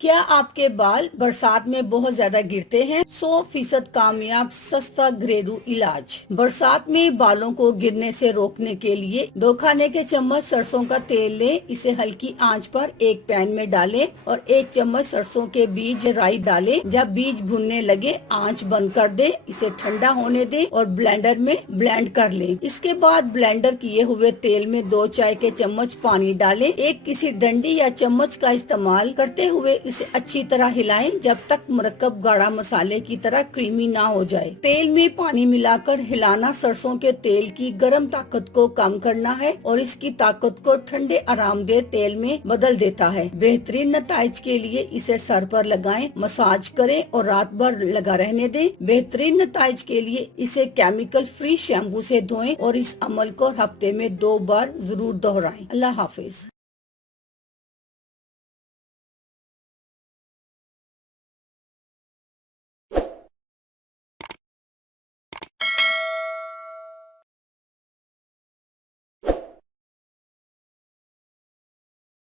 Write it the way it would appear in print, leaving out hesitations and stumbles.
क्या आपके बाल बरसात में बहुत ज्यादा गिरते हैं? 100% कामयाब सस्ता घरेलू इलाज। बरसात में बालों को गिरने से रोकने के लिए 2 खाने के चम्मच सरसों का तेल लें। इसे हल्की आंच पर एक पैन में डालें और 1 चम्मच सरसों के बीज राई डालें। जब बीज भुनने लगे आंच बंद कर दें। इसे ठंडा होने दें और ब्लेंडर में ब्लेंड कर लें। इसके बाद ब्लेंडर किए हुए तेल में 2 चाय के चम्मच पानी डालें। एक किसी डंडी या चम्मच का इस्तेमाल करते हुए इसे अच्छी तरह हिलाएं जब तक मुरक्कब गाढ़ा मसाले की तरह क्रीमी ना हो जाए। तेल में पानी मिलाकर हिलाना सरसों के तेल की गर्म ताकत को कम करना है और इसकी ताकत को ठंडे आरामदेह तेल में बदल देता है। बेहतरीन नताइज के लिए इसे सर पर लगाएं, मसाज करें और रात भर लगा रहने दें। बेहतरीन नताइज के लिए इसे केमिकल फ्री शैम्पू से धोएं और इस अमल को हफ्ते में 2 बार जरूर दोहराएं। अल्लाह हाफिज।